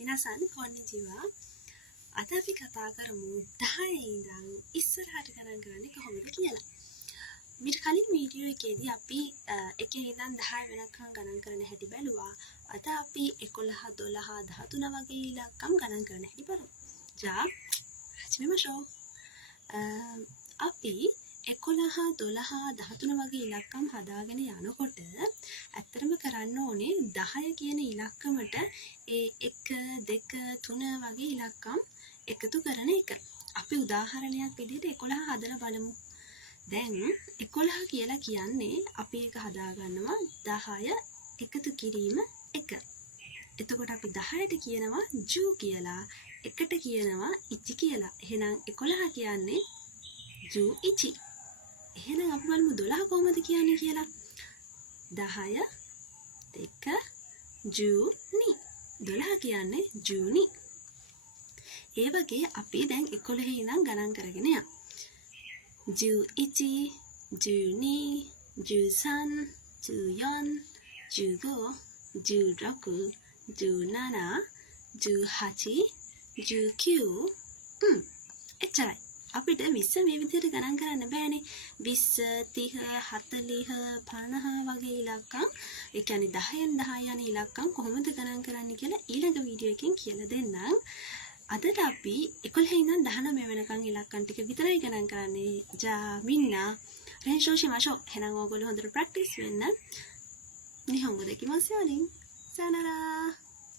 මිනාසන් කොන්නිචිවා. අද අපි කතා කරමු 10 ඉඳන් ඉස්සරහට ගණන් කරන්නේ කොහොමද කියලා. මීට කලින් වීඩියෝ එකේදී අපි 1 ඉඳන් 10 වෙනකන් ගණන් කරන හැටි බැලුවා. අද අපි 11 12 13 වගේ ඉලක්කම් ගණන් කරන හැටි බලමු. ජා හචිමෂෝ. අපි 11 12 13 වගේ ඉලක්කම් හදාගෙන යනකොට ඇත්තටම කරන්න ඕනේ 10 කියන ඉලක්කමට ඒ 1 2 3 වගේ ඉලක්කම් එකතු කරන එක. අපි උදාහරණයක් විදිහට 11 හදලා බලමු. දැන් 11 කියලා කියන්නේ අපි ඒක හදාගන්නවා 10 එකතු කිරීම 1. එතකොට අපි 10ට කියනවා ජූ කියලා, 1ට කියනවා ඉචි කියලා. එහෙනම් 11 කියන්නේ ජූ ඉචි. එහෙනම් අපි බලමු 12 කොහොමද කියන්නේ කියලා. 10 2 ජූනි. 12 කියන්නේ ජූනි. ඒ වගේ අපි දැන් 11 ඉඳන් ගණන් කරගෙන යමු. ජූ ඉචි, ජූනි, ජූ සන්, ජූ යොන්, ජූ ගෝ, ජූ රොකු, ජූ නනා, ජූ හචි, ජූ කියූ. එච්චරයි. අපිට 20 මේ විදිහට ගණන් කරන්න බෑනේ. 20 30 40 50 වගේ ඉලක්කම්, ඒ කියන්නේ 10න් 10 යන ඉලක්කම් කොහොමද ගණන් කරන්න කියලා ඊළඟ වීඩියෝ එකෙන් කියලා දෙන්නම්. අදට අපි 11 ඉඳන් 19 වෙනකන් ඉලක්කම් ටික විතරයි ගණන් කරන්නේ. ජා මින්නා රෙන්ෂෝ ශිමාෂෝ. එහෙනම් ඕගොල්ලෝ හොඳට ප්‍රැක්ටිස් වෙන්න. නිහොංගෝ දෙකිමාස් යෝනින්. සයනරා.